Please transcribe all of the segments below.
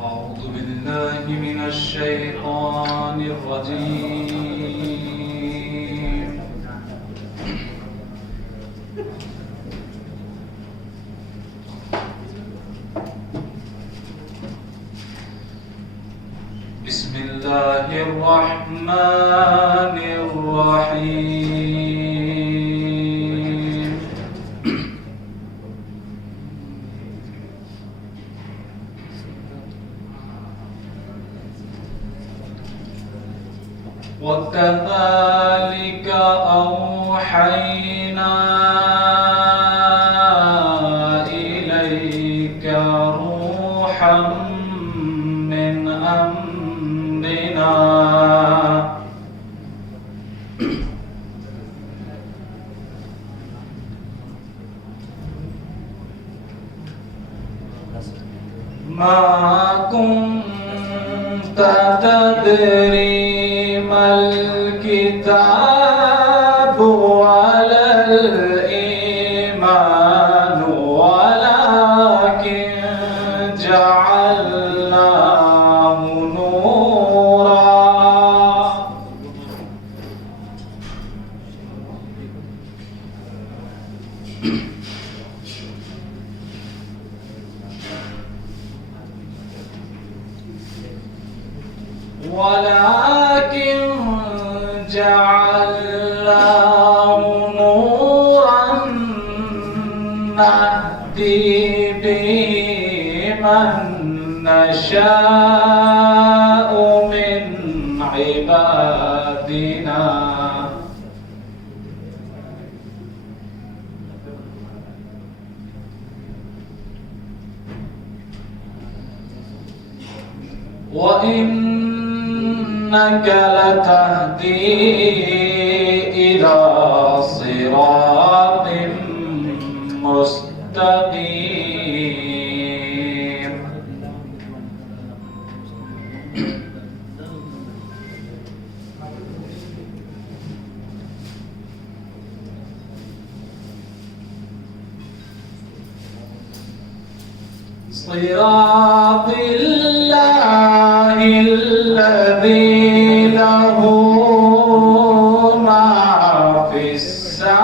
أعوذ بالله من الشيطان الرجيم. بسم الله الرحمن الرحيم. وكذلك أوحينا إليك روحا من أمرنا ما كنت تدري ما الكتاب ولا الإيمان ولكن جعلناه نورا نهدي به من نشاء من عبادنا وإنك لتهدي إلى صراط مستقيم صراط الله الذي له ما في السماوات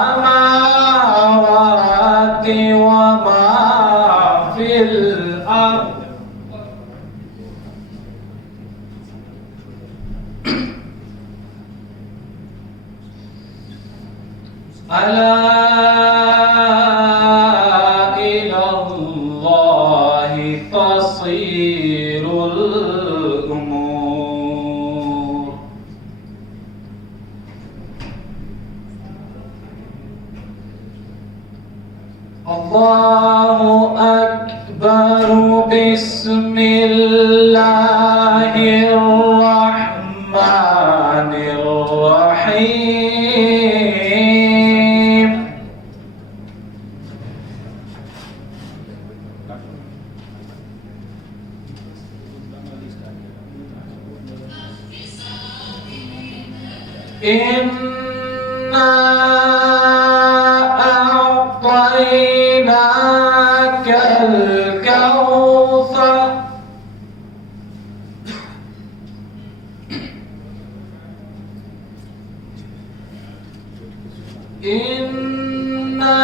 وما في الأرض ألا إلى الله تصير الأمور الله أكبر بسم الله الرحمن الرحيم إنا أعطيناك الكوثر إنا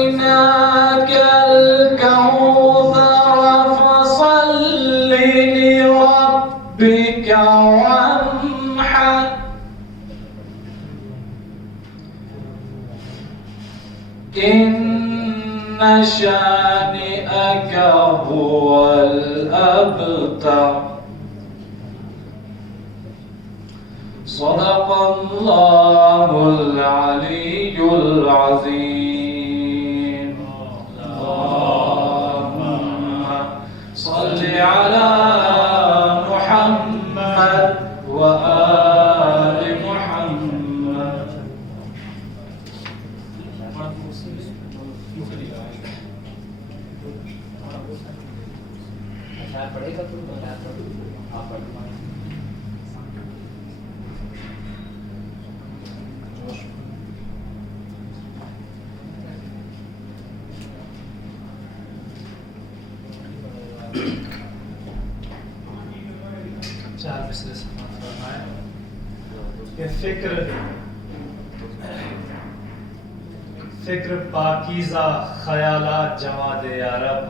أعطيناك الكوثر فصل لربك وانحر إن شانئك هو الأبتر صدق الله العلي العظيم اللهم صل على محمد وآل محمد 4 مصرے سماعت فرمائیں کہ فکر پاکیزہ خیالات جمع دے یا رب،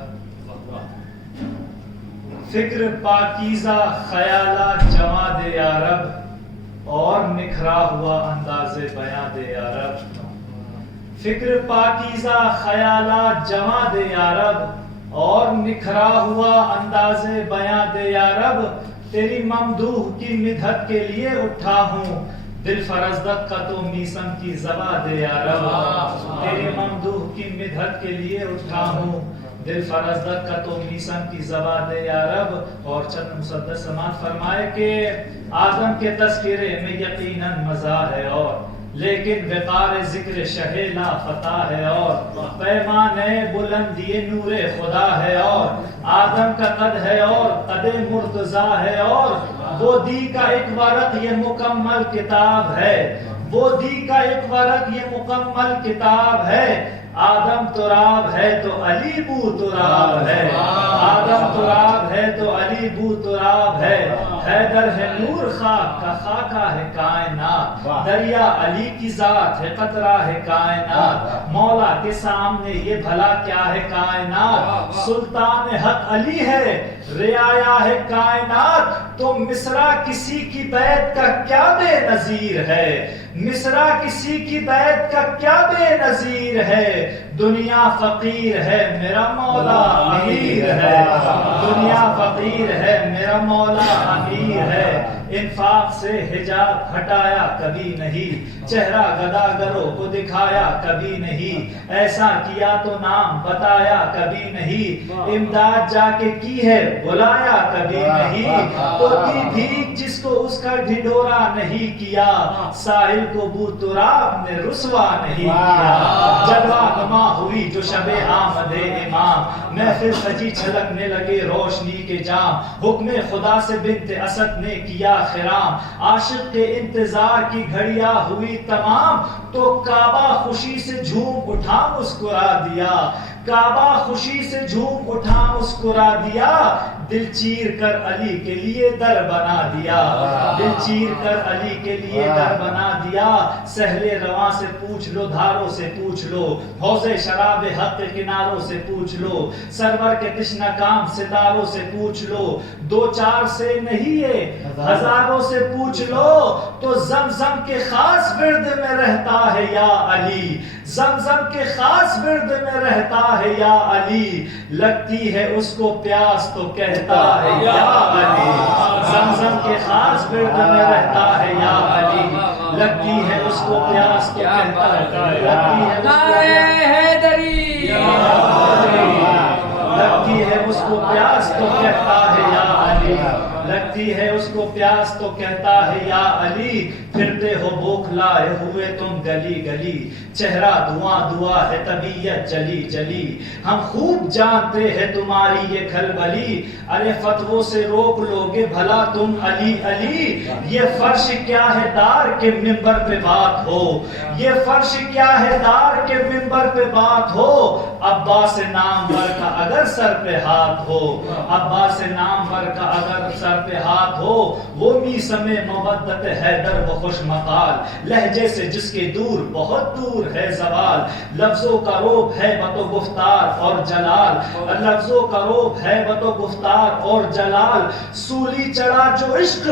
فکر پاکیزہ خیالات جمع دے یا رب، اور نکھرا ہوا انداز بیاں دے یا رب، فکر پاکیزہ خیالات جمع دے یا رب، اور نکھرا ہوا انداز بیاں دے یا رب، تیری ممدوح کی مدحت کے لیے اٹھا ہوں، دل فرزدق کا تو میسم کی زبا دے یا رب، تیری ممدوح کی مدحت کے لیے اٹھا ہوں، دل فرزدق کا تو میسم کی زبا دے یا رب۔ اور چند مسدس سماعت فرمائے کہ آدم کے تذکرے میں یقیناً مزہ ہے، اور لیکن وقار ذکر شہ لا فتح ہے، اور پیمانے بلندی نور خدا ہے، اور آدم کا قد ہے اور قد مرتضی ہے، اور وہ دی کا ایک ورق یہ مکمل کتاب ہے، وہ دی کا ایک ورق یہ مکمل کتاب ہے، آدم تراب ہے تو علی بو تراب ہے، آدم تراب ہے تو علی بو تراب ہے، حیدر ہے نور خاک کا خاکہ ہے کائنات، دریا علی کی ذات ہے قطرہ ہے کائنات، مولا کے سامنے یہ بھلا کیا ہے کائنات، سلطان حق علی ہے رعایا ہے کائنات، تو مصرع کسی کی بیعت کا کیا بے نظیر ہے، مصرع کسی کی بیعت کا کیا بے نظیر ہے، دنیا فقیر ہے میرا مولا امیر ہے، دنیا فقیر ہے میرا مولا امیر ہے، انفاق سے حجاب ہٹایا کبھی نہیں، چہرہ گداگروں کو دکھایا کبھی نہیں، ایسا کیا تو نام بتایا کبھی نہیں، امداد جا کے کی ہے بلایا کبھی نہیں، تو دی بھیک جس کو اس کا ڈھنڈورا نہیں کیا، ساحل کو بو تراب نے رسوا نہیں کیا، جلوہ نما ہوئی جو شب آمد امام، محفل سجی چھلکنے لگے روشنی کے جام، حکم خدا سے بنت اسد نے کیا خرام، عاشق کے انتظار کی گھڑیاں ہوئی تمام، تو کعبہ خوشی سے جھوم اٹھا مسکرا دیا، کعبہ خوشی سے جھوم اٹھا مسکرا دیا، دل چیر کر علی کے لیے در بنا دیا، دل چیر کر علی کے لیے در بنا دیا، سہل رواں سے پوچھ لو دھاروں سے پوچھ لو، حوض شراب حق کے کناروں سے پوچھ لو، سرور کے تشنہ کام ستاروں سے پوچھ لو، 2-4 سے نہیں ہے ہزاروں سے پوچھ لو، تو زمزم کے خاص ورد میں رہتا ہے یا علی، زمزم کے خاص ورد میں رہتا ہے یا علی، لگتی ہے اس کو پیاس تو کہتا ہے یا علی، زمزم کے خاص ورد میں رہتا ہے یا علی، لگتی ہے اس کو پیاس تو کہتا ہے، لگتی ہے لگتی ہے اس کو پیاس تو کہتا ہے یا علی، لگتی ہے اس کو پیاس تو کہتا ہے یا علی، پھرتے ہو بوکھلائے ہوئے تم گلی گلی، چہرہ دعا دعا ہے طبیعت جلی جلی، ہم خوب جانتے ہیں تمہاری یہ کھلبلی، ارے فتووں سے روک لوگے بھلا تم علی علی، یہ فرش کیا ہے دار کے منبر پہ بات ہو، یہ فرش کیا ہے دار کے منبر پہ بات ہو، عباس نامور کا اگر سر پہ ہاتھ ہو، عباس نامور کا اگر سر پہ ہاتھ ہو، وہ میسم مودت حیدر و خوش مقال، لہجے سے جس کے دور بہت دور ہے زوال، لفظوں کا روب ہے بتو گفتار اور جلال، لفظوں کا روب ہے بتو گفتار اور جلال، سولی چڑھا جو عشق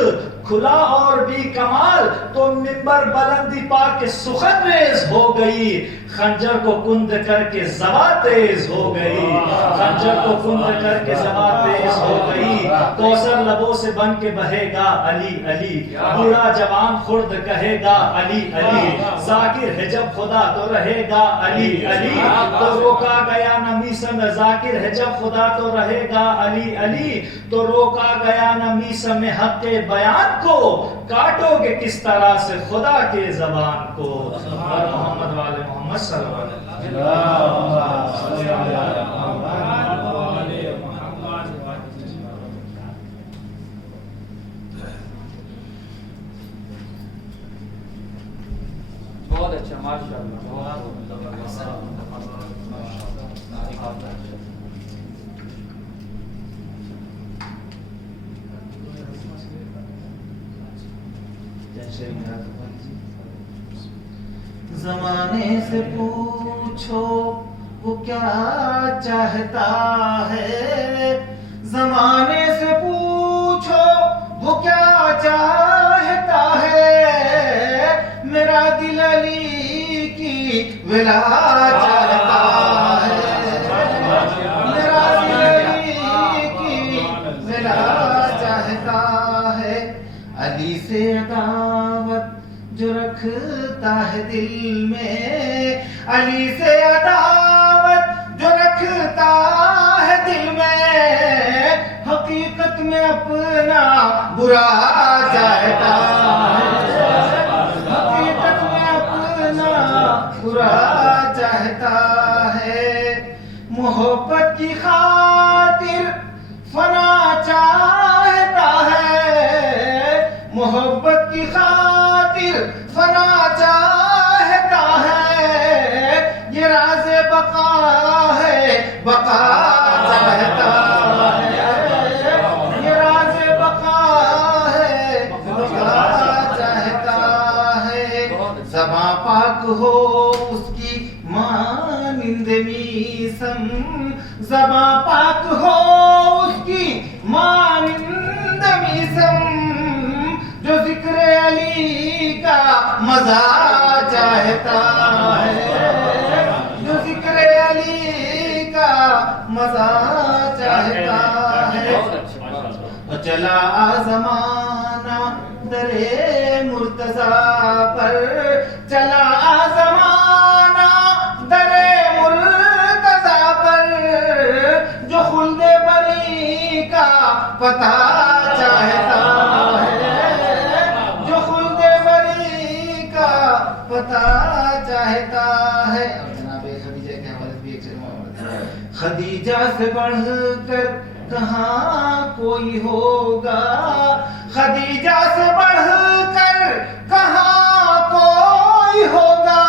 کھلا اور بھی کمال، تو منبر بلندی پا کے سخن ریز ہو گئی، خنجر کو کند کر کے زباں تیز ہو گئی، خنجر کو کند کر کے زباں تیز ہو گئی، کوثر لبوں سے بن کے بہے گا علی علی، بوڑھا جوان خرد کہے گا علی علی، ذاکر ہے جب خدا تو رہے گا علی علی، تو روکا گیا نہ میسم، ذاکر ہے جب خدا تو رہے گا علی علی، تو روکا گیا نہ میسم حق بیان کو، کاٹو گے کس طرح سے خدا کے زبان کو، اور محمد والے محمد صلی اللہ علیہ بہت اچھا ماشاءاللہ، زمانے سے پوچھو وہ کیا چاہتا ہے، زمانے سے پوچھو وہ کیا چاہتا ہے، میرا دل علی کی ولا چاہتا ہے، میرا دل علی کی ولا چاہتا ہے، علی سے عداوت جو رکھتا ہے دل میں، علی سے عداوت جو رکھتا ہے دل میں، حقیقت میں اپنا برا چاہتا ہے، حقیقت میں اپنا برا چاہتا ہے، محبت کی خاطر فنا چاہتا ہے، محبت کی خاطر فنا چاہتا ہے، یہ راز بقا ہے بقا چاہتا ہے، یہ راز بقا ہے بقا چاہتا ہے، زباں پاک ہو اس کی مانند میسم، زباں پاک ہو اس کی مانند میسم، جو ذکر علی کا مزہ چاہتا ہے، جو ذکر علی کا مزہ چاہتا ہے، چلا زمانہ در مرتضیٰ پر، چلا زمانہ در مرتضیٰ پر، جو خلد بری کا پتہ چاہتا ہے، جو خلد بری کا پتہ چاہتا ہے، اور جناب خدیجہ کے حوالے بھی ایک خدیجہ سے بڑھ کر کہاں کوئی ہوگا، خدیجہ سے بڑھ کر کہاں کوئی ہوگا،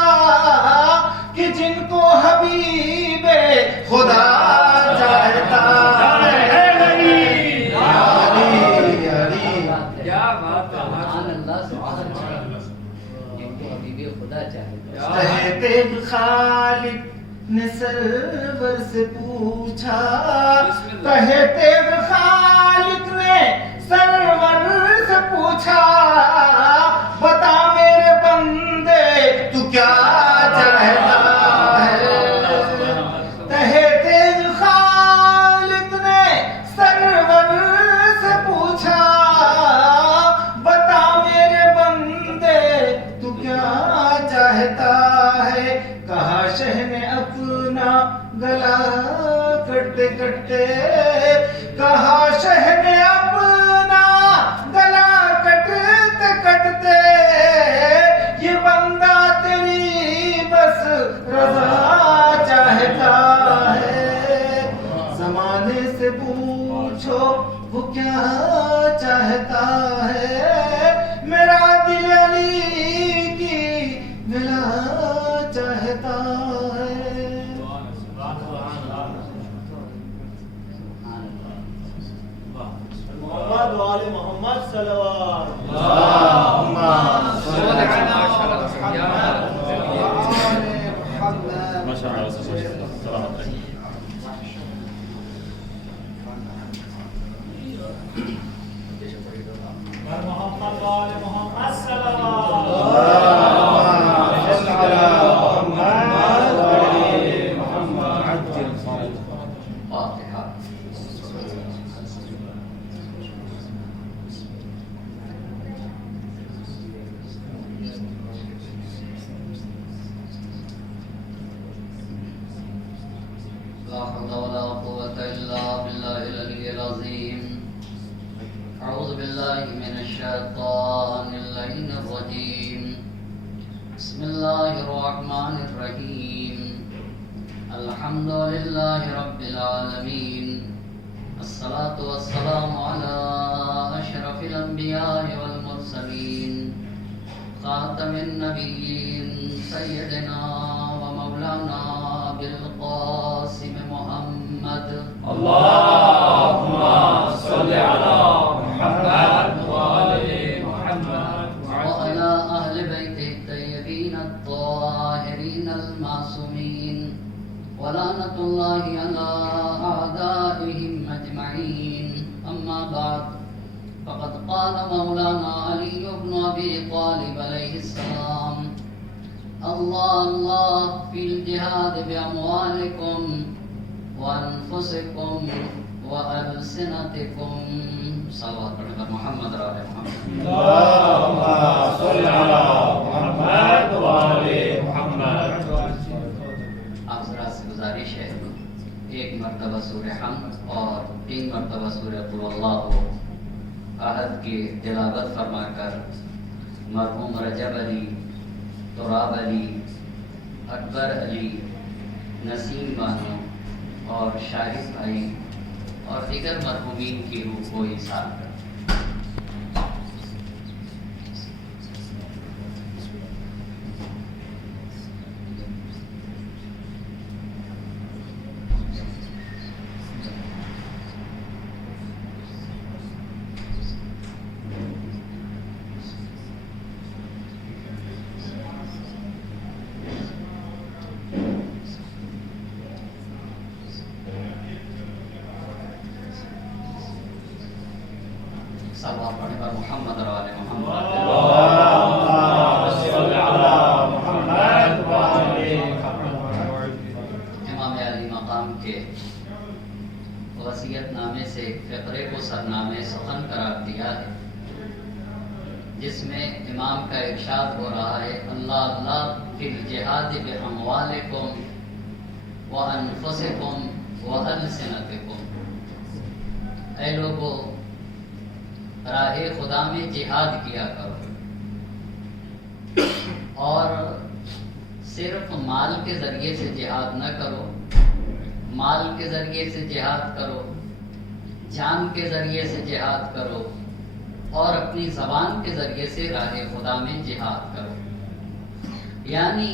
کہ جن کو حبیب خدا چاہتا ہے، تیغ خالق نے سرور سے پوچھا، تیغ خالق نے سرور سے پوچھا، بتا میرے بندے تو کیا چاہتا ہے، تیغ خالق نے سرور سے پوچھا، بتا میرے بندے تو کیا چاہتا ہے، کہا شہ نے اپنا گلا کٹتے کٹتے، کہا شہ نے اپنا گلا کٹتے کٹتے، یہ بندہ تیری بس رضا چاہتا ہے، زمانے سے پوچھو وہ کیا چاہتا ہے، میرا دل علی کی ملا چاہتا ہے، محمد وآل محمد صلوات اللہم صل علی محمد وآل محمد لا حول ولا قوة إلا بالله العلي العظيم. أعوذ بالله من الشيطان اللعين الرجيم. بسم الله الرحمن الرحيم. الحمد لله رب العالمين. الصلاة والسلام على أشرف الأنبياء والمرسلين، خاتم النبيين سيدنا ومولانا بالقاسم محمد. اللهم صل على محمد وآل محمد. ولعنة الله على أعدائهم أجمعين. أما بعد فقد قال مولانا علي بن أبي طالب عليه السلام: الله الله في الجهاد بأموالكم وأنفسكم وألسنتكم. صلوات محمد رضي محمد. اللهم صل على محمد وآل محمد. آپ حضرات سے گزارش ہے ایک مرتبہ سورہ حمد اور 3 مرتبہ سورہ قل اللہ احد کی تلاوت فرما کر مرحوم رجب علی، تراب علی، اکبر علی، نسیم بانو اور شاہد بھائی اور دیگر مرحومین کی روح کو ایثار کر صلوات پڑھنے پر محمد اور آل محمد. اللهم صل على محمد وآل محمد. امام علی مقام کے وصیت نامے سے ایک فقرے کو سرنامے سخن قرار دیا ہے، جس میں امام کا ارشاد ہو رہا ہے: اللہ اللہ فی الجہاد باموالکم وانفسکم والسنتکم. اے لوگو، راہ خدا میں جہاد کیا کرو، اور صرف مال کے ذریعے سے جہاد نہ کرو، مال کے ذریعے سے جہاد کرو، جان کے ذریعے سے جہاد کرو، اور اپنی زبان کے ذریعے سے راہ خدا میں جہاد کرو. یعنی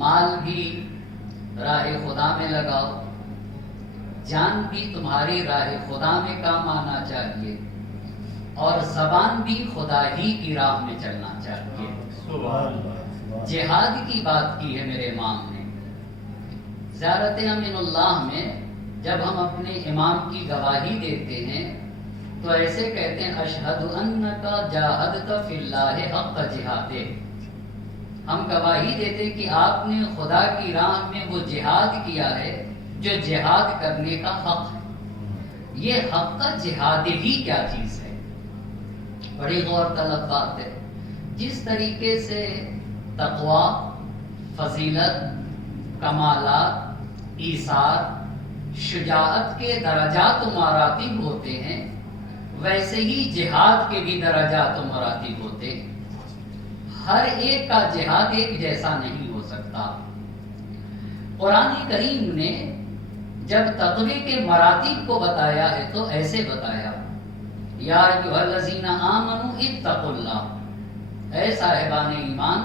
مال بھی راہ خدا میں لگاؤ، جان بھی تمہاری راہ خدا میں کام آنا چاہیے، اور زبان بھی خدا ہی کی راہ میں چلنا چاہیے. جہاد کی بات کی ہے میرے امام نے. زیارت امین اللہ میں جب ہم اپنے امام کی گواہی دیتے ہیں تو ایسے کہتے ہیں: اشہد انک جاہدت فی اللہ حق جہادہ. ہم گواہی دیتے کہ آپ نے خدا کی راہ میں وہ جہاد کیا ہے جو جہاد کرنے کا حق ہے. یہ حق کا جہاد ہی کیا چیز ہے؟ بڑی غور طلب بات ہے. جس طریقے سے تقوی، فضیلت، کمالات، ایثار، شجاعت کے درجات و مراتب ہوتے ہیں، ویسے ہی جہاد کے بھی درجات و مراتب ہوتے ہیں. ہر ایک کا جہاد ایک جیسا نہیں ہو سکتا. قرآن کریم نے جب تقوی کے مراتب کو بتایا ہے تو ایسے بتایا: یا ایھا الذین آمنوا اتقوا اللہ. اے صاحبان ایمان،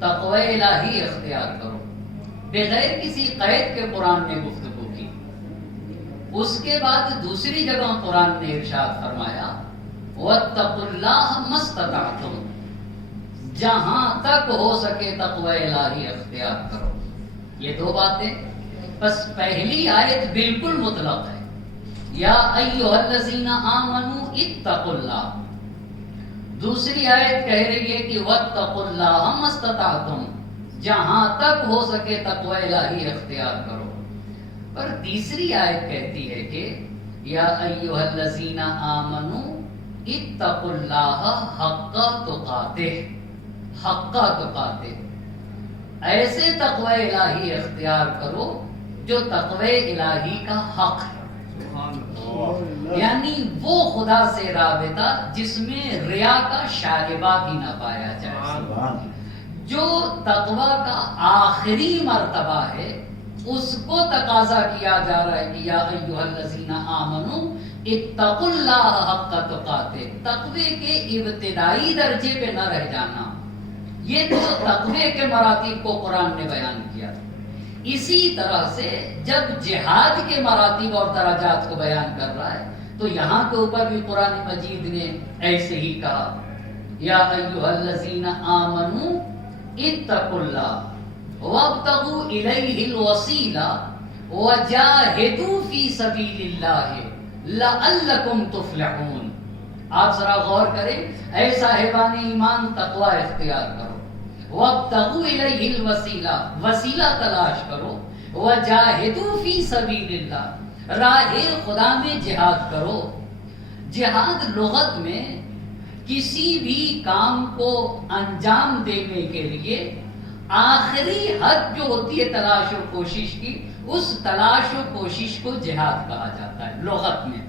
تقوی الہی اختیار کرو. بغیر کسی قید کے قرآن نے گفتگو کی. اس کے بعد دوسری جگہ قرآن نے ارشاد فرمایا: واتقوا اللہ ما استطعتم. جہاں تک ہو سکے تقوی الہی اختیار کرو. یہ 2 باتیں. بس پہلی آیت بالکل مطلق ہے: یا ایھا الذین آمنوا اتقوا اللہ. دوسری آیت کہہ رہی ہے کہ واتقوا اللہ ما استطعتم. جہاں تک ہو سکے تقوی الہی اختیار کرو. پر تیسری آیت کہتی ہے کہ یا ایھا الذین آمنوا اتقوا اللہ حق تقاتہ. حق تقاتہ. ایسے تقوی الہی اختیار کرو جو تقوی الہی کا حق ہے. یعنی وہ خدا سے رابطہ جس میں ریا کا شائبہ بھی نہ پایا جائے. جو تقوی کا آخری مرتبہ ہے اس کو تقاضا کیا جا رہا ہے کہ یا ایھا الذین آمنوا اتقوا اللہ حق تقاتہ. تقوی کے ابتدائی درجے پہ نہ رہ جانا. یہ تو تقوی کے مراتب کو قرآن نے بیان کیا. اسی طرح سے جب جہاد کے مراتب اور درجات کو بیان کر رہا ہے تو یہاں کے اوپر بھی قرآن مجید نے ایسے ہی کہا: یا ایھا الذین آمنوا اتقوا اللہ وابتغوا الیہ الوسیلہ وجاہدوا فی سبیل اللہ لعلکم تفلحون. آپ ذرا غور کریں، اے صاحبان ایمان تقوی اختیار کرو، وابتغوا الیہ الوسیلہ، وسیلہ تلاش کرو، وجاہدوا فی سبیل اللہ، راہ خدا میں جہاد کرو. جہاد لغت میں کسی بھی کام کو انجام دینے کے لیے آخری حد جو ہوتی ہے تلاش و کوشش کی، اس تلاش و کوشش کو جہاد کہا جاتا ہے لغت میں.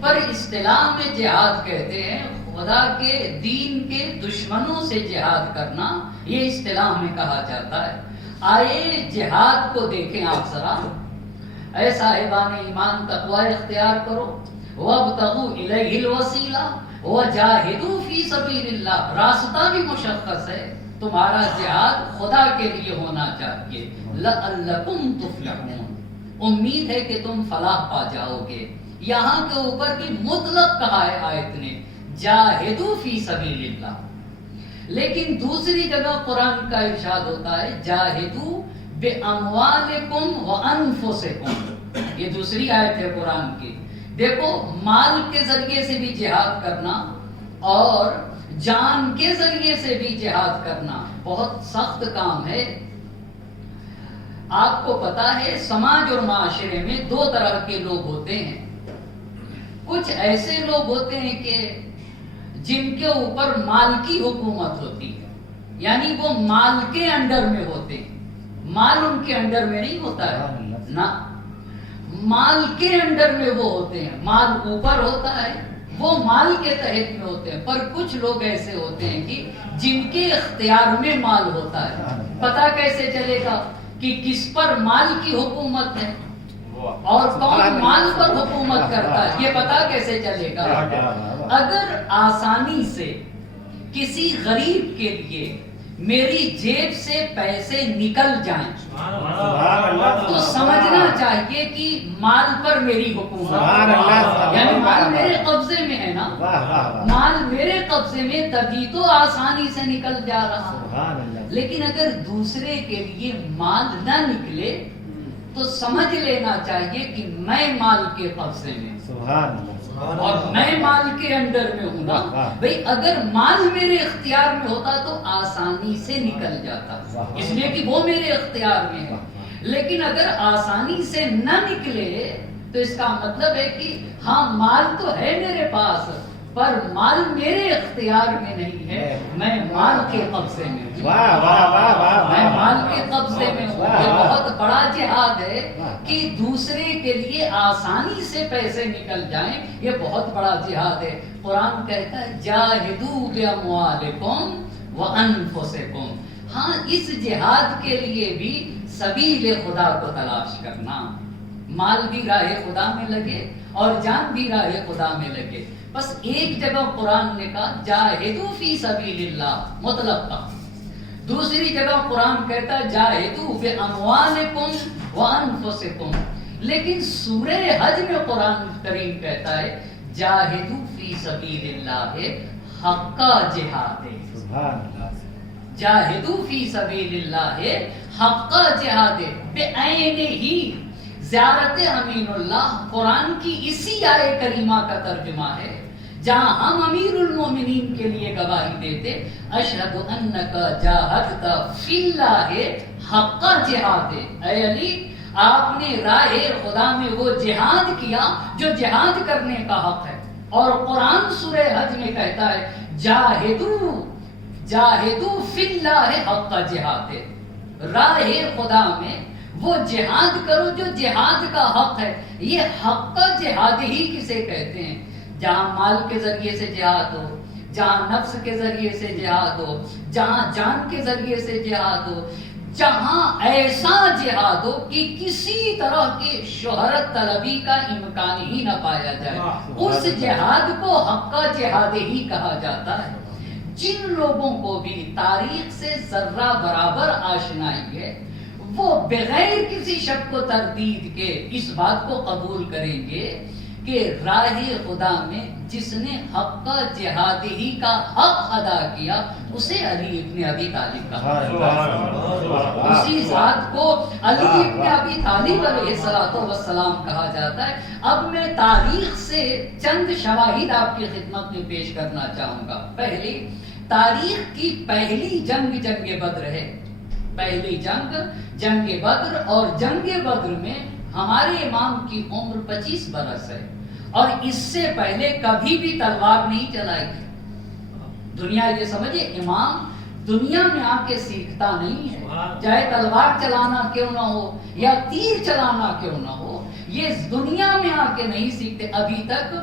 پر اصطلاح میں جہاد کہتے ہیں خدا کے دین کے دشمنوں سے جہاد کرنا، یہ اصطلاح میں کہا جاتا ہے. آئے جہاد کو دیکھیں آپ ذرا. اے صاحبان ایمان تقوی اختیار کرو، وابتغوا الیہ الوسیلہ وجاہدوا فی سبیل اللہ. راستہ بھی مشخص ہے، تمہارا جہاد خدا کے لیے ہونا چاہیے. لعلکم تفلحون، امید ہے کہ تم فلاح پا جاؤ گے. یہاں کے اوپر بھی مطلق کہا ہے آیت نے جاہدوا فی سبیل اللہ. لیکن دوسری جگہ قرآن کا ارشاد ہوتا ہے جاہدوا باموالکم وانفسکم. یہ دوسری آیت ہے قرآن کی. دیکھو، مال کے ذریعے سے بھی جہاد کرنا اور جان کے ذریعے سے بھی جہاد کرنا بہت سخت کام ہے. آپ کو پتا ہے سماج اور معاشرے میں دو طرح کے لوگ ہوتے ہیں. کچھ ایسے لوگ ہوتے ہیں کہ جن کے اوپر مال کی حکومت ہوتی ہے، یعنی وہ مال کے انڈر میں ہوتے ہیں. مال ان کے انڈر میں نہیں ہوتا ہے نا، مال کے انڈر میں وہ ہوتے ہیں. مال اوپر ہوتا ہے، وہ مال کے تحت میں ہوتے ہیں. پر کچھ لوگ ایسے ہوتے ہیں کہ جن کے اختیار میں مال ہوتا ہے. پتہ کیسے چلے گا کہ کس پر مال کی حکومت ہے اور کون مال پر حکومت کرتا ہے؟ یہ پتہ کیسے چلے گا؟ اگر آسانی سے کسی غریب کے لیے میری جیب سے پیسے نکل جائیں تو سمجھنا چاہیے کہ مال پر میری حکومت، یعنی مال میرے قبضے میں ہے نا. مال میرے قبضے میں تبھی تو آسانی سے نکل جا رہا. لیکن اگر دوسرے کے لیے مال نہ نکلے تو سمجھ لینا چاہیے کہ میں مال کے قبضے میں اور میں مال کے انڈر میں ہوں نا. بھئی اگر مال میرے اختیار میں ہوتا تو آسانی سے نکل جاتا، اس لیے کہ وہ میرے اختیار میں ہے. لیکن اگر آسانی سے نہ نکلے تو اس کا مطلب ہے کہ ہاں مال تو ہے میرے پاس، پر مال میرے اختیار میں نہیں ہے، میں مال کے قبضے میں ہوں. میں مال کے قبضے میں ہوں. یہ بہت بڑا جہاد ہے کہ دوسرے کے لیے آسانی سے پیسے نکل جائیں. یہ بہت بڑا جہاد ہے. قرآن کہتا ہے جاہدوا باموالکم وانفسکم. ہاں، اس جہاد کے لیے بھی سبیل خدا کو تلاش کرنا. مال بھی راہ خدا میں لگے اور جان بھی راہ خدا میں لگے. بس ایک جگہ قرآن نے کہا جاہدوا فی سبیل اللہ مطلق کہا. دوسری جگہ قرآن کہتا ہے جاہدوا باموالکم وانفسکم. لیکن سورہ حج میں قرآن کریم کہتا ہے جاہدوا فی سبیل اللہ حق جہاد. جاہدوا فی سبیل اللہ حق جہاد بعینہ. زیارت امین اللہ قرآن کی اسی آیے کریمہ کا ترجمہ ہے جہاں ہم امیر المومنین کے لیے گواہی دیتے اشہد انک جاہدت فی اللہ حق جہاد. اے علی، آپ نے راہ خدا میں وہ جہاد کیا جو جہاد کرنے کا حق ہے. اور قرآن سورہ حج میں کہتا ہے جاہدوا فی اللہ حق جہاد. راہ خدا میں وہ جہاد کرو جو جہاد کا حق ہے. یہ حق کا جہاد ہی کسے کہتے ہیں؟ جہاں مال کے ذریعے سے جہاد ہو، جہاں نفس کے ذریعے سے جہاد ہو، جہاں جان کے ذریعے سے جہاد ہو، جہاں ایسا جہاد ہو کہ کسی طرح کی شہرت طلبی کا امکان ہی نہ پایا جائے، اس جہاد کو حق کا جہاد ہی کہا جاتا ہے. جن لوگوں کو بھی تاریخ سے ذرہ برابر آشنائی ہے وہ بغیر کسی شک و تردید کے اس بات کو قبول کریں گے کہ راہ خدا میں جس نے حق کا جہاد ہی کا حق ادا کیا اسے علی ابن ابی طالب کہا، اسی ذات کو علی ابن ابی طالب علیہ السلام کہا جاتا ہے۔ اب میں تاریخ سے چند شواہد آپ کی خدمت میں پیش کرنا چاہوں گا۔ پہلی، تاریخ کی پہلی جنگ جنگ بدر ہے، پہلی جنگ جنگ بدر، اور جنگ بدر میں ہمارے امام کی عمر 25 برس ہے، اور اس سے پہلے کبھی بھی تلوار نہیں چلائی تھی۔ دنیا یہ سمجھے امام دنیا میں آ کے سیکھتا نہیں ہے، چاہے تلوار چلانا کیوں نہ ہو یا تیر چلانا کیوں نہ ہو، یہ دنیا میں آ کے نہیں سیکھتے۔ ابھی تک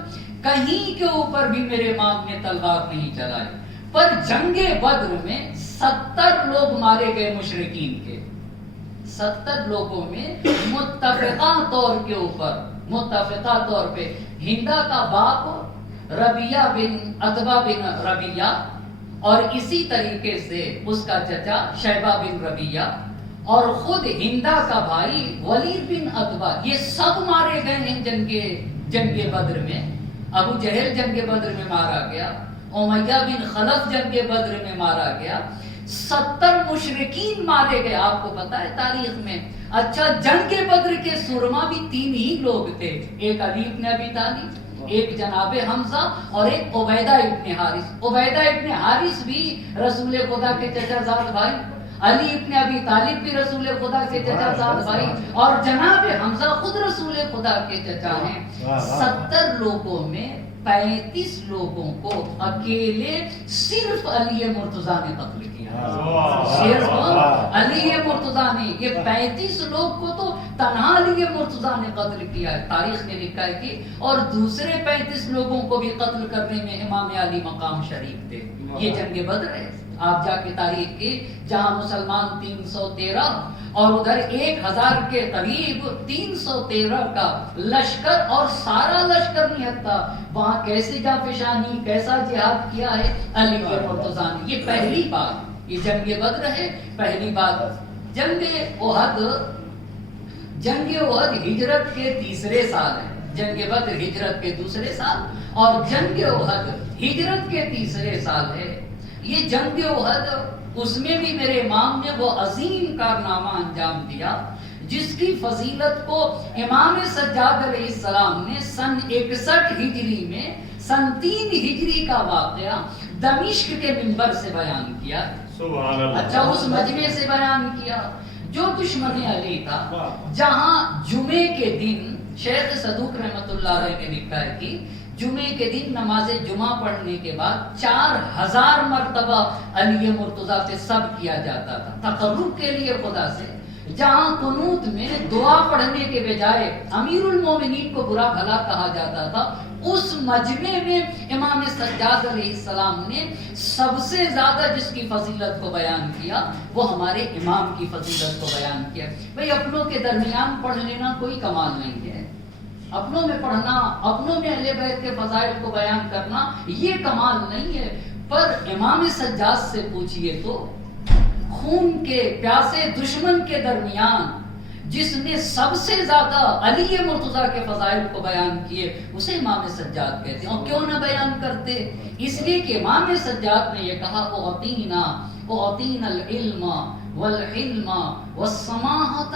کہیں کے اوپر بھی میرے امام نے تلوار نہیں چلائی، پر جنگ بدر میں 70 لوگ مارے گئے مشرکین کے، 70 لوگوں میں متفقہ طور پہ ہندا کا باپ ربیہ بن عتبہ بن ربیہ، اور اسی طریقے سے اس کا چچا شیبہ بن ربیہ، اور خود ہندا کا بھائی ولید بن عتبہ، یہ سب مارے گئے ہیں جنگ بدر میں۔ ابو جہل جنگ بدر میں مارا گیا، امیہ بن خلف جنگ بدر میں مارا گیا، 70 مشرکین مارے گئے، آپ کو پتا ہے تاریخ میں۔ اچھا، جنگ بدر کے سرما بھی 3 ہی لوگ تھے، ایک علی ابن ابی طالب، ایک جناب حمزہ، اور ایک عبیدہ ابن حارث۔ عبیدہ ابن حارث بھی رسول خدا کے چچا زاد بھائی، علی ابن ابی طالب بھی رسول خدا کے چچا زاد بھائی، اور جناب حمزہ خود رسول خدا کے چچا ہیں۔ 70 لوگوں میں 35 لوگوں کو اکیلے صرف علی مرتضیٰ نے قتل کیا، صرف علی مرتضیٰ نے۔ یہ 35 لوگ کو تو تنہا علی مرتضیٰ نے قتل کیا ہے، تاریخ نے لکھا ہے کہ، اور دوسرے 35 لوگوں کو بھی قتل کرنے میں امام علی مقام شریک تھے۔ یہ جنگ بدر ہے، آپ جا کے تاریخ کی، جہاں مسلمان 313 اور ادھر 1000 کے قریب 313 کا لشکر، اور سارا لشکر نہیں ہٹتا، وہاں کیسے جا فشانی، کیسا جہاد کیا ہے علی مرتضیٰ نے۔ یہ پہلی بات، یہ جنگ بدر ہے۔ پہلی بات، جنگ احد ہجرت کے 3 سال ہے، جنگ بدر ہجرت کے 2 سال، اور جنگ احد ہجرت کے 3 سال ہے۔ یہ جنگ احد، اس میں بھی میرے امام نے وہ عظیم کارنامہ انجام دیا جس کی فضیلت کو امام سجاد علیہ السلام نے سن 61 ہجری میں، سن 3 ہجری کا واقعہ دمشق کے منبر سے بیان کیا۔ سبحان اللہ۔ اچھا، اس مجمع سے بیان کیا جو دشمن علی تھا، جہاں جمعے کے دن شیخ صدوق رحمۃ اللہ علیہ نے لکھا ہے کہ جمعے کے دن نماز جمعہ پڑھنے کے بعد 4000 مرتبہ علی مرتضیٰ پہ سب کیا جاتا تھا تقرب کے لیے خدا سے، جہاں قنوت میں دعا پڑھنے کے بجائے امیر المومنین کو برا بھلا کہا جاتا تھا۔ اس مجمع میں امام سجاد علیہ السلام نے سب سے زیادہ جس کی فضیلت کو بیان کیا وہ ہمارے امام کی فضیلت کو بیان کیا۔ بھئی اپنوں کے درمیان پڑھ لینا کوئی کمال نہیں ہے، اپنوں میں پڑھنا، اپنوں میں اہل بیت کے فضائل کو بیان کرنا یہ کمال نہیں ہے، پر امام سجاد سے پوچھئے تو خون کے پیاسے دشمن کے درمیان جس نے سب سے زیادہ علی مرتضیٰ کے فضائل کو بیان کیے اسے امام سجاد کہتے ہیں۔ اور کیوں نہ بیان کرتے؟ اس لیے کہ امام سجاد نے یہ کہا اعطینا العلم والحلم والسماحۃ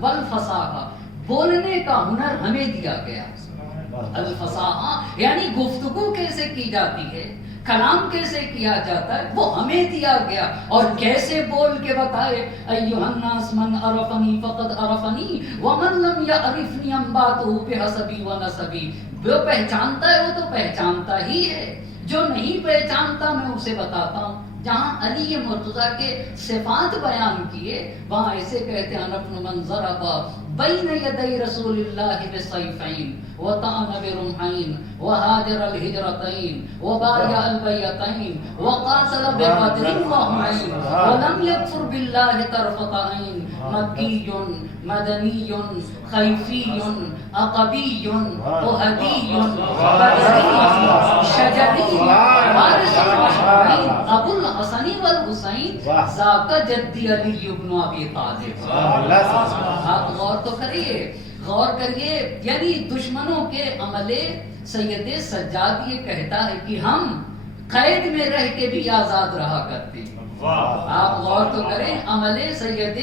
والفصاحہ، بولنے کا ہنر ہمیں دیا گیا۔ الفصاحہ یعنی گفتگو کیسے کی جاتی ہے، کلام کیسے کیا جاتا ہے وہ ہمیں دیا گیا، اور کیسے بول کے بتائے ایھا الناس من عرفنی فقد عرفنی ومن لم یعرفنی انباتہ بحسبی ونسبی، جو پہچانتا ہے وہ تو پہچانتا ہی ہے، جو نہیں پہچانتا میں اسے بتاتا ہوں۔ جہاں علی مرتضیٰ کے صفات بیان کیے وہاں ایسے کہتے ہیں نبن من ضرب بین یدی رسول اللہ بسیفین وطعن برمحین وہاجر الہجرتین وبایع البیعتین وقاتل ببدر وحنین ولم یکفر باللہ طرفۃ عین، مکی مدنی خیفی عقبی احدی بدری شجری وارث الاشعرین ابو الحسن والحسین ذاک جدی علی بن ابی طالب۔ آپ غور تو کریے، غور کریے، یعنی دشمنوں کے عمل سید سجاد یہ کہتا ہے کہ ہم قید میں رہ کے بھی آزاد رہا کرتے ہیں۔ آپ غور تو کریں، عمل سید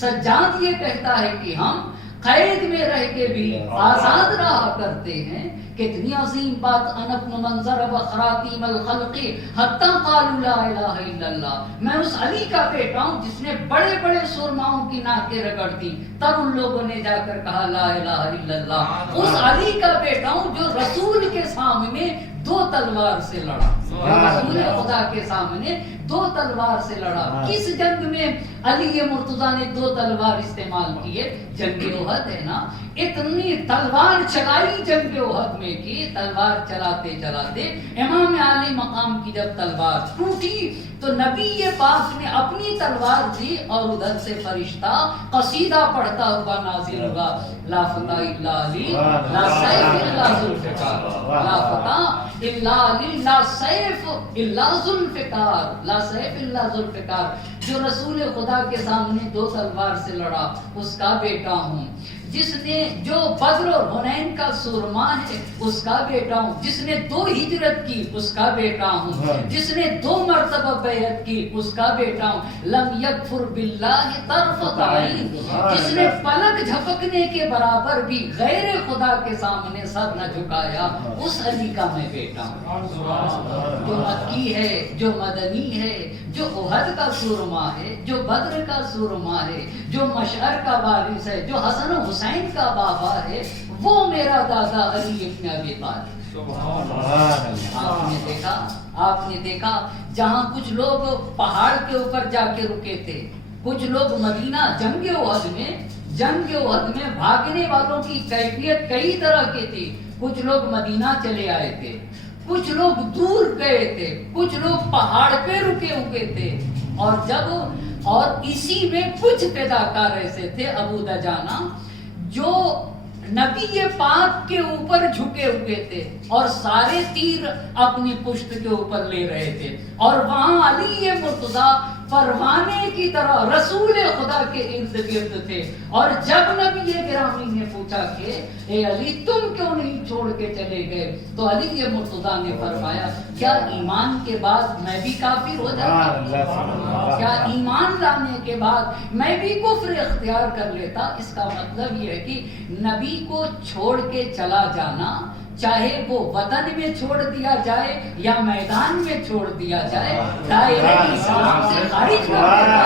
سجاد یہ کہتا ہے کہ ہم قید میں رہ کے بھی آزاد رہا کرتے ہیں۔ کتنی عظیم بات! انا ابن منظر بخراتیم الخلق حتی قالوا لا الہ الا اللہ، میں اس علی کا بیٹا ہوں جس نے بڑے بڑے سرماؤں کی ناکیں رگڑ دی، تب ان لوگوں نے جا کر کہا لا الہ الا اللہ۔ اس علی کا بیٹا ہوں جو رسول کے سامنے دو تلوار سے لڑا، رسول خدا کے سامنے دو تلوار سے لڑا۔ کس جنگ میں علی مرتضیٰ نے دو تلوار استعمال کیے؟ جنگ احد ہے نا، اتنی تلوار چلائی جنگ احد میں کی، تلوار چلاتے چلاتے امام عالی مقام کی جب تلوار ٹوٹی تو نبی پاک نے اپنی تلوار دی اور ادھر سے فرشتہ قصیدہ پڑھتا ہوا نازل ہوا، لا فتح الا علی لا سیف الا ذوالفقار، لا فتح الا علی لا سیف الا ذوالفقار، لا سیف الا ذوالفقار۔ جو رسول خدا کے سامنے دو تلوار سے لڑا اس کا بیٹا ہوں، جس نے جو بدر اور حنین کا سورما ہے اس کا بیٹا ہوں، جس نے دو ہجرت کی اس کا بیٹا ہوں، جس نے دو مرتبہ بیعت کی اس کا بیٹا ہوں، لم یکفر باللہ طرفۃ عین، جس نے پلک جھپکنے کے برابر بھی غیر خدا کے سامنے سر نہ جھکایا، اس علی کا میں بیٹا ہوں۔ جو مکی ہے، جو مدنی ہے، جو احد کا سورما ہے، جو بدر کا سورما ہے، جو مشعر کا وارث ہے، جو حسن و حسین کا بابا ہے، وہ میرا دادا علی ابن ابی طالب۔ آپ نے دیکھا جہاں کچھ لوگ پہاڑ کے اوپر جا کے رکے تھے، کچھ لوگ مدینہ جنگ احد میں بھاگنے والوں کی کیفیت کئی طرح کی تھی، کچھ لوگ مدینہ چلے آئے تھے، کچھ لوگ دور گئے تھے، کچھ لوگ پہاڑ پہ رکے ہوئے تھے، اور اسی میں کچھ فداکار ایسے تھے ابو دجانہ جو نبی پاک کے اوپر جھکے ہوئے تھے اور سارے تیر اپنی پشت کے اوپر لے رہے تھے، اور وہاں علی مرتضیٰ پروانے کی طرح رسول خدا کے ارد گرد تھے۔ اور جب نبی گرامی نے پوچھا کہ اے علی تم کیوں نہیں چھوڑ کے چلے گئے، تو علی مرتضیٰ نے فرمایا کیا ایمان کے بعد میں بھی کافر ہو جاتا؟ کیا ایمان لانے کے بعد میں بھی کفر اختیار کر لیتا؟ اس کا مطلب یہ ہے کہ نبی کو چھوڑ کے چلا جانا، چاہے وہ وطن میں چھوڑ دیا جائے یا میدان میں چھوڑ دیا جائے، دائرہ اسلام سے خارج کر دیا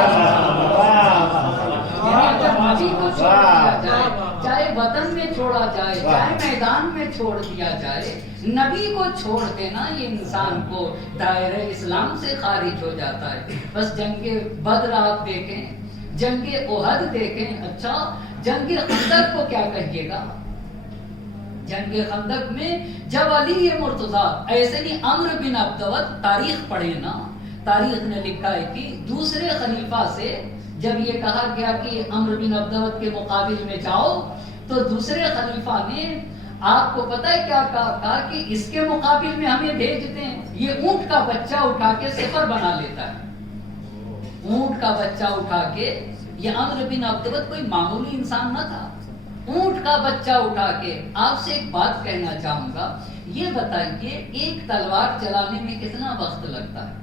جائے، چاہے وطن میں چھوڑا جائے چاہے میدان میں چھوڑ دیا جائے، نبی کو چھوڑ دینا یہ انسان کو دائرہ اسلام سے خارج ہو جاتا ہے۔ بس جنگ بدر آپ دیکھیں، جنگ احد دیکھیں، اچھا جنگ خندق کو کیا کہیے گا؟ جنگ خندق میں جب علی مرتضیٰ ایسے نہیں عمرو بن عبدود، تاریخ پڑھے نا، تاریخ نے لکھا ہے کہ دوسرے خلیفہ سے جب یہ کہا گیا کہ عمرو بن عبدود کے مقابل میں جاؤ، تو دوسرے خلیفہ نے آپ کو پتہ ہے کیا کہا کہ اس کے مقابل میں ہمیں بھیج دیں، یہ اونٹ کا بچہ اٹھا کے سفر بنا لیتا ہے، اونٹ کا بچہ اٹھا کے۔ یہ عمرو بن عبدود کوئی معمولی انسان نہ تھا، اونٹ کا بچہ اٹھا کے۔ آپ سے ایک بات کہنا چاہوں گا، یہ بتائیے ایک تلوار چلانے میں کتنا وقت لگتا ہے؟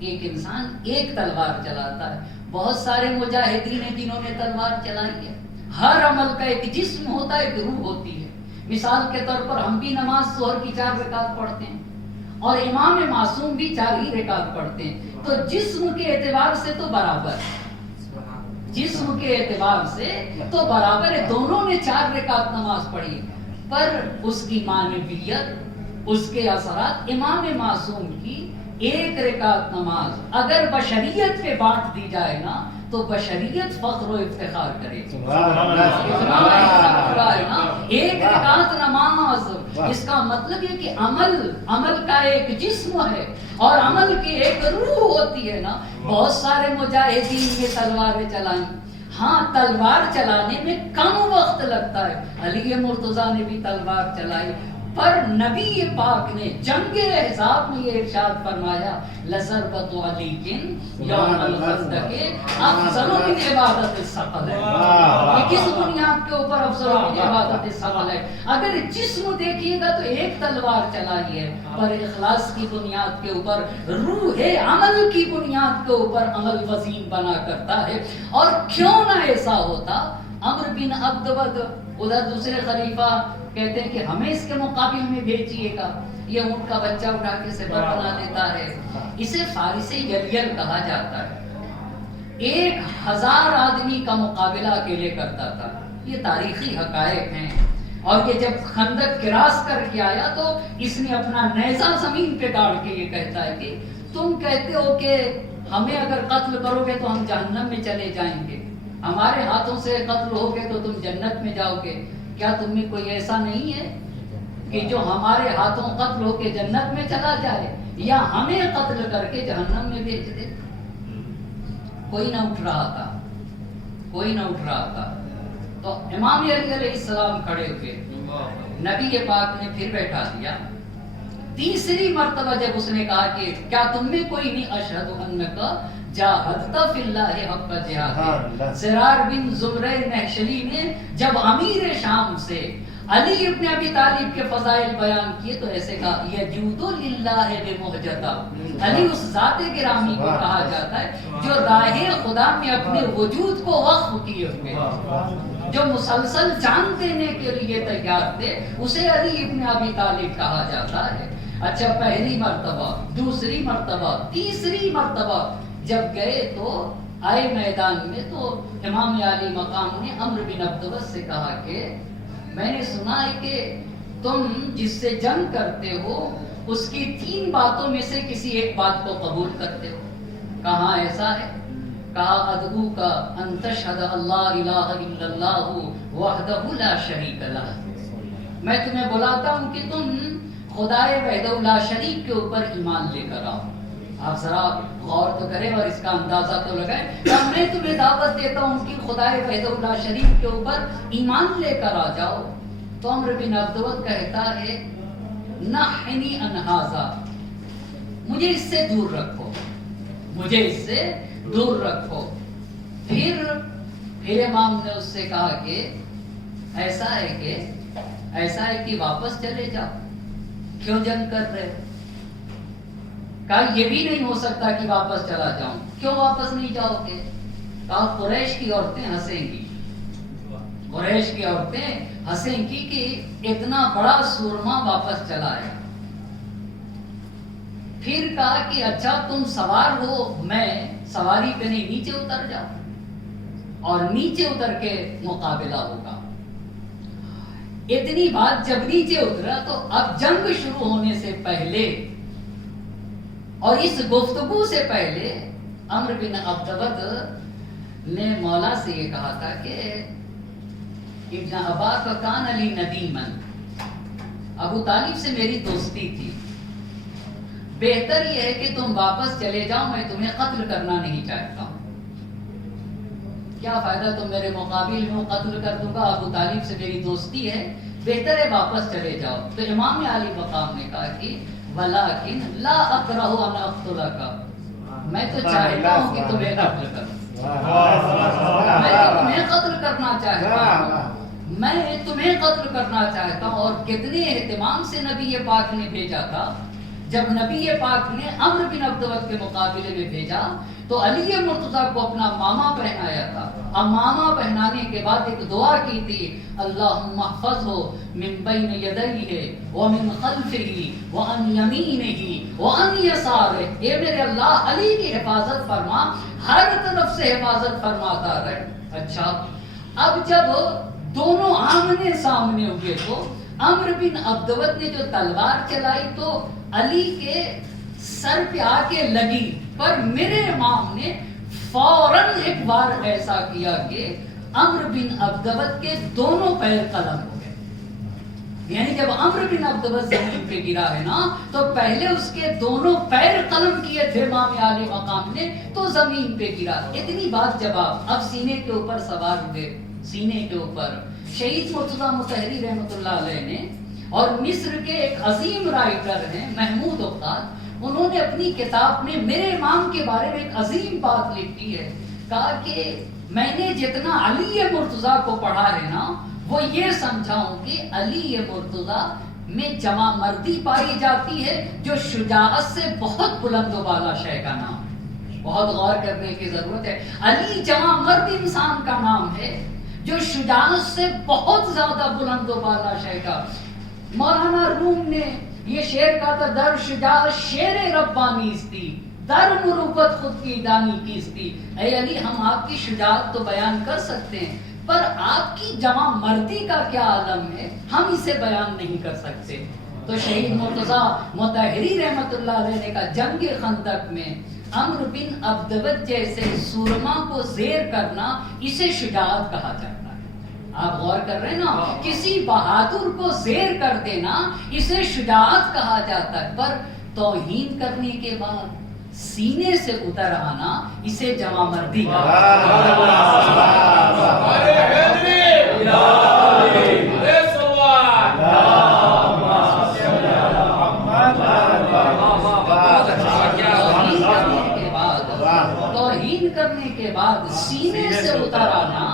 ایک انسان ایک تلوار چلاتا ہے، بہت سارے مجاہدین ہیں جنہوں نے تلوار چلائی ہے۔ ہر عمل کا ایک جسم ہوتا ہے، ایک روح ہوتی ہے۔ مثال کے طور پر ہم بھی نماز ظہر کی 4 رکعت پڑھتے ہیں اور امام معصوم بھی 4 ہی رکعت پڑھتے ہیں، تو جسم کے اعتبار سے تو برابر ہے، جسم کے اعتبار سے تو برابر ہے، دونوں نے 4 رکعت نماز پڑھی، پر اس کی معنویت، اس کے اثرات، امام معصوم کی 1 رکعت نماز اگر بشریت پہ بانٹ دی جائے نا تو بشریت فخر و افتخار کرے گی۔ 1 رکعت نماز، اس کا مطلب یہ کہ عمل کا ایک جسم ہے اور عمل کی ایک روح ہوتی ہے نا۔ بہت سارے مجاہدین نے تلواریں چلائیں، ہاں تلوار چلانے میں کم وقت لگتا ہے، علی مرتضیٰ نے بھی تلوار چلائی، پر نبی پاک نے جنگ احزاب میں یہ ارشاد فرمایا لَضَرْبَةُ عَلِيٍّ یوم الخندق افضل من عبادت الثقل ہے. یہ کس بنیاد کے اوپر افضل من عبادت الثقل ہے؟ اگر جسم دیکھیے گا تو ایک تلوار چلائی ہے، پر اخلاص کی بنیاد کے اوپر، روح عمل کی بنیاد کے اوپر عمل وزین بنا کرتا ہے. اور کیوں نہ ایسا ہوتا؟ عمرو بن عبد ادھر دوسرے خلیفہ کہتے ہیں کہ ہمیں اس کے مقابل میں بھیجیے گا. یہ اونٹ کا بچہ اٹھا کے سپر بنا دیتا ہے. اسے فارسی یلیل کہا جاتا ہے. 1000 آدمی کا مقابلہ اکیلے کرتا تھا. یہ تاریخی حقائق ہیں. اور یہ جب خندق کراس کر کے آیا تو اس نے اپنا نیزہ زمین پہ گاڑ کے یہ کہتا ہے کہ تم کہتے ہو کہ ہمیں اگر قتل کرو گے تو ہم جہنم میں چلے جائیں گے، ہمارے ہاتھوں سے قتل ہو گے تو تم جنت میں جاؤ گے. کیا تم میں کوئی ایسا نہیں ہے کہ جو ہمارے ہاتھوں قتل ہو کے جنت میں چلا جائے یا ہمیں قتل کر کے جہنم میں بھیج دے؟ کوئی نہ اٹھ رہا تھا، کوئی نہ اٹھ رہا تھا. تو امام علی علیہ السلام کھڑے ہوئے، نبی پاک نے پھر بیٹھا دیا. تیسری مرتبہ جب اس نے کہا کہ کیا تم میں کوئی نہیں اشہد انکا جاہدت فی اللہ حق جہاد. زرار بن زمرہ نحشلی نے جب امیر شام سے علی ابن ابی طالب کے فضائل بیان کیے تو ایسے کہا یجود للہ بمہجتہ. علی اس ذات گرامی کو کہا جاتا ہے جو راہ خدا میں اپنے وجود کو وقف کیے ہوئے، جو مسلسل جان دینے کے لیے تیار تھے، اسے علی ابن ابی طالب کہا جاتا ہے. اچھا، پہلی مرتبہ، دوسری مرتبہ، تیسری مرتبہ جب گئے تو آئے میدان میں تو امام علی مقام نے عمرو بن عبد سے کہا کہ میں نے سنا ہے کہ تم جس سے جنگ کرتے ہو اس کی 3 باتوں میں سے کسی ایک بات کو قبول کرتے ہو. کہاں ایسا ہے؟ کہا ادعو کا ان تشہد اللہ الہ الا اللہ وحدہ لا شریک لہ. میں تمہیں بلاتا ہوں کہ تم خدائے وحدہ لا شریک کے اوپر ایمان لے کر آؤ. آپ ذرا غور تو کریں اور اس کا اندازہ تو لگائیں. میں تمہیں دعوت دیتا ہوں کہ خدائے وحدہ لا شریک کے اوپر ایمان لے کر آ جاؤ. تو عمرو بن عبد کہتا ہے نحنی ان ھذا، مجھے اس سے دور رکھو، مجھے اس سے دور رکھو. پھر امام نے اس سے کہا کہ ایسا ہے کہ واپس چلے جاؤ، کیوں جنگ کر رہے ہو؟ کہا یہ بھی نہیں ہو سکتا کہ واپس چلا جاؤں. کیوں واپس نہیں جاؤ گے؟ کہا قریش کی عورتیں ہنسیں گی، قریش کی عورتیں ہنسیں گی کہ اتنا بڑا سورما واپس چلا ہے. پھر کہا کہ اچھا تم سوار ہو، میں سواری پہ نہیں، نیچے اتر جاؤ اور نیچے اتر کے مقابلہ ہوگا. اتنی بات جب نیچے اترا تو اب جنگ شروع ہونے سے پہلے اور اس گفتگو سے پہلے عمرو بن عبد نے مولا سے یہ کہا تھا کہ ابن ابا کان علی ندیمن، ابو طالب سے میری دوستی تھی، بہتر یہ ہے کہ تم واپس چلے جاؤ، میں تمہیں قتل کرنا نہیں چاہتا ہوں. کیا فائدہ تم میرے مقابل میں قتل کر دوں گا، ابو طالب سے میری دوستی ہے، بہتر ہے واپس چلے جاؤ. تو امام علی مقام نے کہا کہ ولیکن لا اکرہ ان اقتلک، میں تو چاہتا ہوں کہ تمہیں قتل کروں، میں تو تمہیں قتل کرنا چاہتا ہوں، میں تمہیں قتل کرنا چاہتا ہوں. اور کتنے اہتمام سے نبی پاک نے بھیجا تھا. جب نبی پاک نے عمرو بن عبد کے مقابلے میں بھیجا تو علی مرتضیٰ کو اپنا ماما پہنایا تھا. اب ماما پہنانے کے بعد ایک دعا کی تھی، اللہم احفظہ من بین یدیہ ومن خلفہ وعن یمینہ وعن یسارہ. اے میرے اللہ علی کی حفاظت فرما، ہر طرف سے حفاظت فرماتا رہے. اچھا، اب جب دونوں آمنے سامنے ہوئے تو عمرو بن عبد نے جو تلوار چلائی تو علی کے سر پہ آ کے لگی، پر میرے امام نے فوراً ایک بار ایسا کیا کہ عمرو بن عبد کے دونوں پیر قلم ہو گئے. یعنی جب عمرو بن عبد زمین پہ گرا ہے نا تو پہلے اس کے دونوں پیر قلم کیے تھے امام علی مقام نے تو زمین پہ گرا. اتنی بات جواب. اب سینے کے اوپر سوار ہوئے، سینے کے اوپر شہید مرتضیٰ مطہری رحمۃ اللہ علیہ نے اور مصر کے ایک عظیم رائٹر ہیں محمود اقاد، انہوں نے اپنی کتاب میں میرے امام کے بارے میں ایک عظیم بات لکھی ہے، کہا کہ میں نے جتنا علی مرتضیٰ کو پڑھا ہے نا، وہ یہ سمجھا ہوں کہ علی مرتضیٰ میں جمع مردی پائی جاتی ہے جو شجاعت سے بہت بلند و بالا شے کا نام ہے۔ بہت غور کرنے کی ضرورت ہے۔ علی جمع مرد انسان کا نام ہے جو شجاعت سے بہت زیادہ بلند و بالا شے کا۔ مولانا روم نے یہ شعر کہا تھا، در شجاعت شیر ربانیستی، در مروت خود کی دانی کیستی۔ اے علی، ہم آپ کی شجاعت تو بیان کر سکتے ہیں، پر آپ کی جمع مردی کا کیا عالم ہے، ہم اسے بیان نہیں کر سکتے۔ تو شہید مرتضیٰ مطہری رحمت اللہ علیہ نے کہا، جنگ خندق میں عمرو بن عبدود جیسے سورما کو زیر کرنا، اسے شجاعت کہا جاتا ہے۔ آپ غور کر رہے ہیں نا، کسی بہادر کو زیر کر دینا اسے شجاعت کہا جاتا ہے، پر توہین کرنے کے بعد سینے سے اتر آنا اسے جمع مردی کہا توہین کرنے کے بعد سینے سے اتر آنا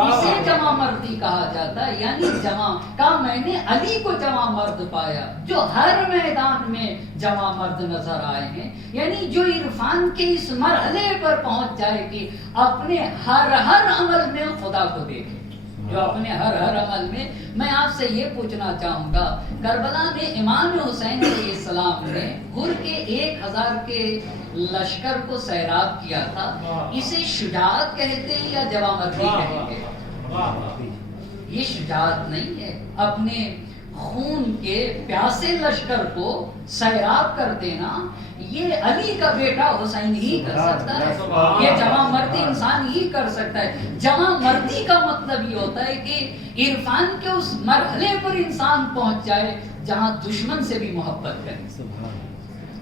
اسے جمع مردی کہا جاتا ہے۔ یعنی جمع کا میں نے علی کو جمع مرد پایا جو ہر میدان میں جمع مرد نظر آئے ہیں، یعنی جو عرفان کے اس مرحلے پر پہنچ جائے کہ اپنے ہر عمل میں خدا کو دیکھے، جو اپنے ہر عمل میں آپ سے یہ پوچھنا چاہوں گا، کربلا میں امام حسین علیہ السلام نے غر کے 1000 کے لشکر کو سیراب کیا تھا، اسے شجاعت کہتے ہیں یا جمع مردی کہیں گے؟ یہ شجاعت نہیں ہے، اپنے خون کے پیاسے لشکر کو سیراب کر دینا یہ علی کا بیٹا حسین ہی کر سکتا ہے، یہ جمع مردی انسان ہی کر سکتا ہے۔ جمع مردی کا مطلب یہ ہوتا ہے کہ عرفان کے اس مرحلے پر انسان پہنچ جائے جہاں دشمن سے بھی محبت کرے۔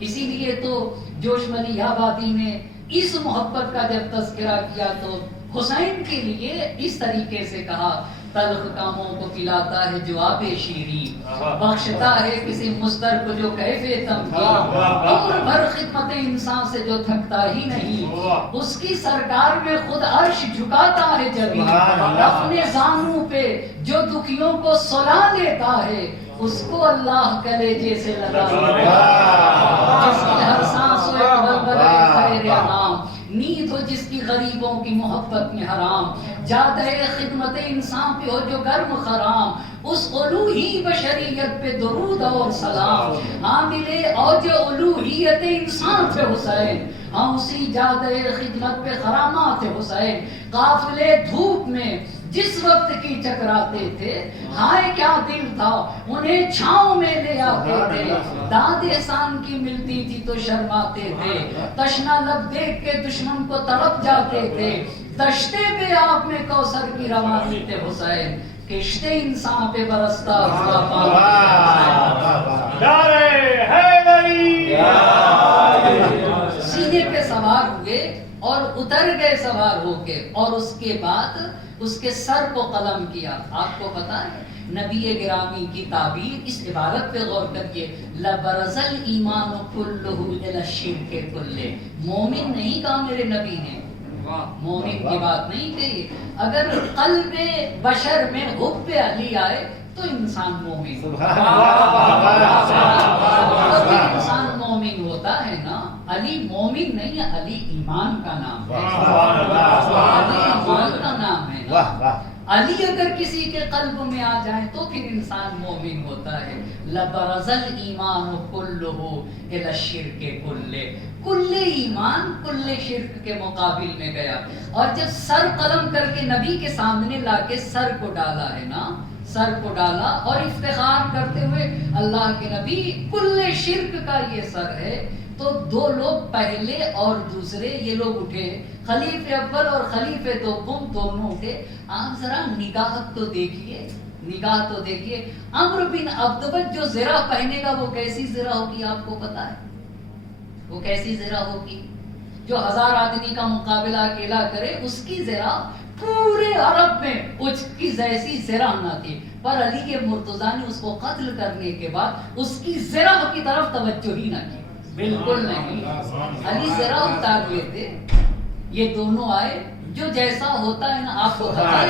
اسی لیے تو جوش ملی آبادی نے اس محبت کا جب تذکرہ کیا تو حسین کے لیے اس طریقے سے کہا، تلخ کاموں کو پلاتا ہے جو آب شیریں، بخشتا ہے کسی مضطر کو جو کیف تمکین، عمر بھر خدمت انسان سے جو تھکتا ہی نہیں، اس کی سرکار میں خود عرش جھکاتا ہے جبھی، اپنے زانوں پہ جو دکھیوں کو سلا لیتا ہے اس کو اللہ کلیجے سے لگا جس کی ہر سانس و بلبلہ خیر انام، نیت ہو جس کی غریبوں کی محبت میں حرام، جادہ خدمت انسان پہ ہو جو گرم خرام، اس الوہی بشریت پہ درود اور سلام، عامل اوج الوہیت انسان پہ حسین، ہم اسی جادہ خدمت پہ خرامات حسین، قافلے دھوپ میں جس وقت کی چکراتے تھے، ہائے کیا دل تھا انہیں چھاؤں میں لے آتے تھے، داد احسان کی ملتی تھی تو شرماتے تھے، تشنا لب دیکھ کے دشمن کو تڑپ جاتے تھے، دشتے پہ آپ میں کوثر کی روانی تھے حسین، کشتے انسان پہ برستا ہوا سینے پہ سوار ہوئے اور اتر گئے سوار ہو کے، اور اس کے بعد اس کے سر کو قلم کیا۔ آپ کو پتا ہے نبی گرامی کی تعبیر اس عبارت پہ غور کریے، لبرز الایمان کلہ الی الشرک کلہ، مومن نہیں کہا میرے نبی نے، مومن کی بات نہیں کہی، اگر قلب بشر میں حب علی آئے تو انسان مومن انسان مومن ہوتا ہے نا۔ علی مومن نہیں ہے، علی ایمان کا نام ہے، علی ایمان کا نام ہے نا۔ علی اگر کسی کے قلب میں آ جائے تو پھر انسان مومن ہوتا ہے۔ لبرز الایمان کلہ الی الشرک کلہ، کل ایمان کل شرک کے مقابل میں گیا، اور جب سر قلم کر کے نبی کے سامنے لا کے سر کو ڈالا ہے نا، سر کو ڈالا اور افتخار کرتے ہوئے اللہ کے نبی کل شرک کا یہ سر ہے، تو دو لوگ پہلے اور دوسرے یہ لوگ اٹھے، خلیفہ اول اور خلیفہ دوم دونوں اٹھے۔ آپ ذرا نگاہ تو دیکھیے، نگاہ تو دیکھیے، عمرو بن عبدود جو زرہ پہنے گا وہ کیسی زرہ ہوگی آپ کو پتا ہے؟ وہ کیسی زرہ ہوگی؟ جو 1000 آدمی کا مقابلہ اکیلا کرے اس کی زرہ پورے عرب میں اس کی جیسی زرہ نہ تھی، پر علی مرتضیٰ نے اس کو قتل کرنے کے بعد اس کی زرہ کی طرف توجہ ہی نہ کی، بالکل نہیں۔ علی زرہ اتار لیتے، یہ دونوں آئے، جو جیسا ہوتا ہے نا آپ کو پتا ہے۔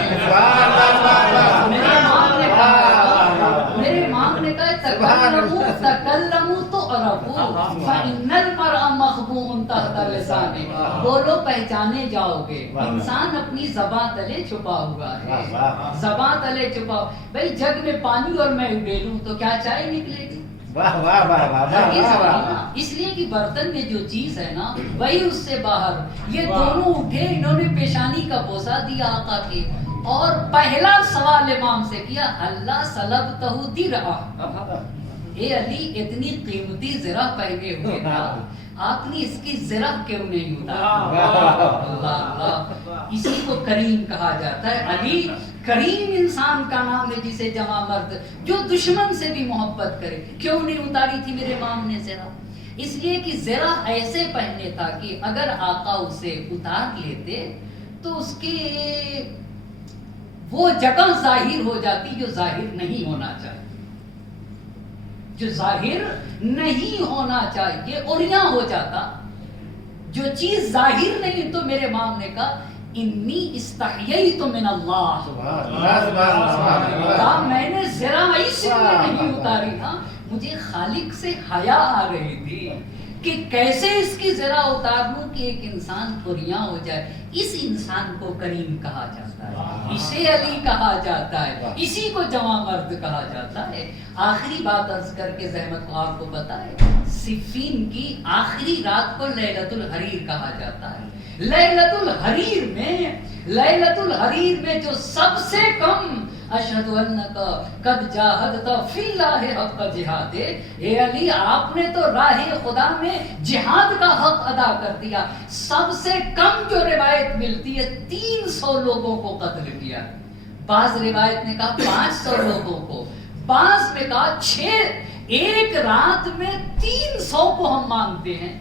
میرے امام نے کہا تکلموا تعرفوا فإن المرء مخبوء تحت لسانه، بولو پہچانے جاؤ گے، انسان اپنی زبان تلے چھپا ہوا ہے، زبان تلے چھپا۔ بھائی جگ میں پانی اور میں ڈیلوں تو کیا چائے نکلے گی؟ اس لیے کہ برتن میں جو چیز ہے نا وہی اس سے باہر۔ یہ دونوں اٹھے، انہوں نے پیشانی کا بوسہ دیا آقا کے، اور پہلا سوال امام سے کیا، اللہ سلبتہ درعہ، اے علی اتنی قیمتی زرہ پہنے ہوئے تھا، آپ نے اس کی زرہ کیوں نہیں اتارا؟ اسی کو کریم کہا جاتا ہے۔ علی کریم انسان کا نام ہے جسے جمع مرد جو دشمن سے بھی محبت کرے۔ کیوں نہیں اتاری تھی میرے امام نے زرہ؟ اس لیے کہ زرہ ایسے پہنے تھا کہ اگر آقا اسے اتار لیتے تو اس کی وہ جگہ ظاہر ہو جاتی جو ظاہر نہیں ہونا چاہیے، جو ظاہر نہیں ہونا چاہیے، اوریاں ہو جاتا۔ جو چیز ظاہر نہیں، تو میرے امام نے کہا انی استحییت من اللہ، میں نے ذرا اس لیے نہیں اتاری تھا، مجھے خالق سے حیا آ رہی تھی کہ کیسے اس کی ذرا اتار لوں کہ ایک انسان اوریاں ہو جائے۔ اس انسان کو کریم کہا جاتا ہے، اسے علی کہا جاتا ہے، اسی کو جمع مرد کہا جاتا ہے۔ آخری بات عرض کر کے زحمت کو آپ کو پتا ہے، صفین کی آخری رات کو لیلۃ الحریر کہا جاتا ہے۔ لیلۃ الحریر میں جو سب سے کم اشہد انک قد جاہدت فی اللہ حق جہاد، اے علی آپ نے تو راہ خدا میں جہاد کا حق ادا کر دیا۔ سب سے کم جو روایت ملتی ہے 300 لوگوں کو قتل کیا، بعض روایت نے کہا 500 لوگوں کو، بعض میں کہا 6، ایک رات میں 300 کو ہم مانتے ہیں،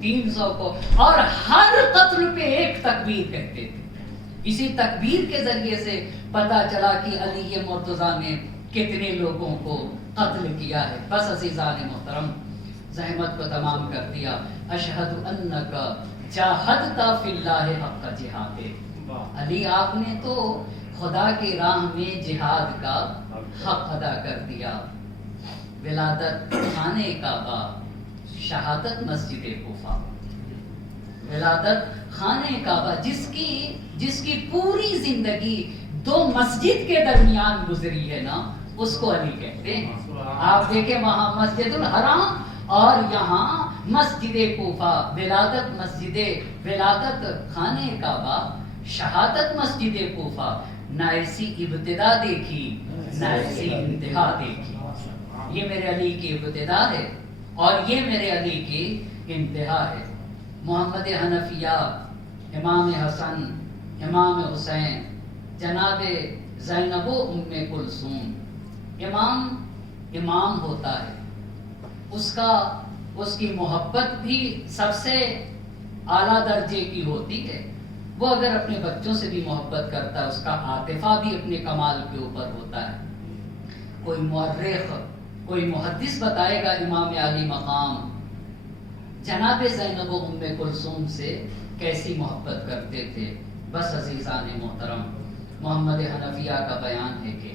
300 کو، اور ہر قتل پہ ایک تکبیر کہتے تھے۔ اسی تکبیر کے ذریعے سے پتا چلا کہ علی مرتضیٰ نے کتنے لوگوں کو قتل کیا ہے۔ بس عزیزان محترم، زحمت کو تمام کر دیا۔ اشہد انک جاہدت فی اللہ حق جہاد، علی آپ نے تو خدا کی راہ میں جہاد کا حق ادا کر دیا۔ ولادت خانہ کعبہ، شہادت مسجد کوفہ۔ ولادت خانہ کعبہ جس کی پوری زندگی 2 مسجد کے درمیان گزری ہے نا، اس کو علی کہتے ہیں۔ آپ دیکھیں وہاں مسجد الحرام اور یہاں مسجد کوفہ، ولادت خانہ کعبہ، شہادت مسجد کوفہ۔ نہ ایسی ابتدا دیکھی نہ ایسی انتہا دیکھی۔ یہ میرے علی کی ابتدا ہے اور یہ میرے علی کی انتہا ہے۔ محمد حنفیہ، امام حسن، امام حسین، جناب زینب و ام کلثوم، امام ہوتا ہے، اس کی محبت بھی سب سے اعلیٰ درجے کی ہوتی ہے۔ وہ اگر اپنے بچوں سے بھی محبت کرتا ہے، اس کا عاطفہ بھی اپنے کمال کے اوپر ہوتا ہے۔ کوئی مورخ، کوئی محدث بتائے گا امام علی مقام جناب زینب و ام کلثوم سے کیسی محبت کرتے تھے۔ بس عزیزان محترم، محمد حنفیہ کا بیان ہے کہ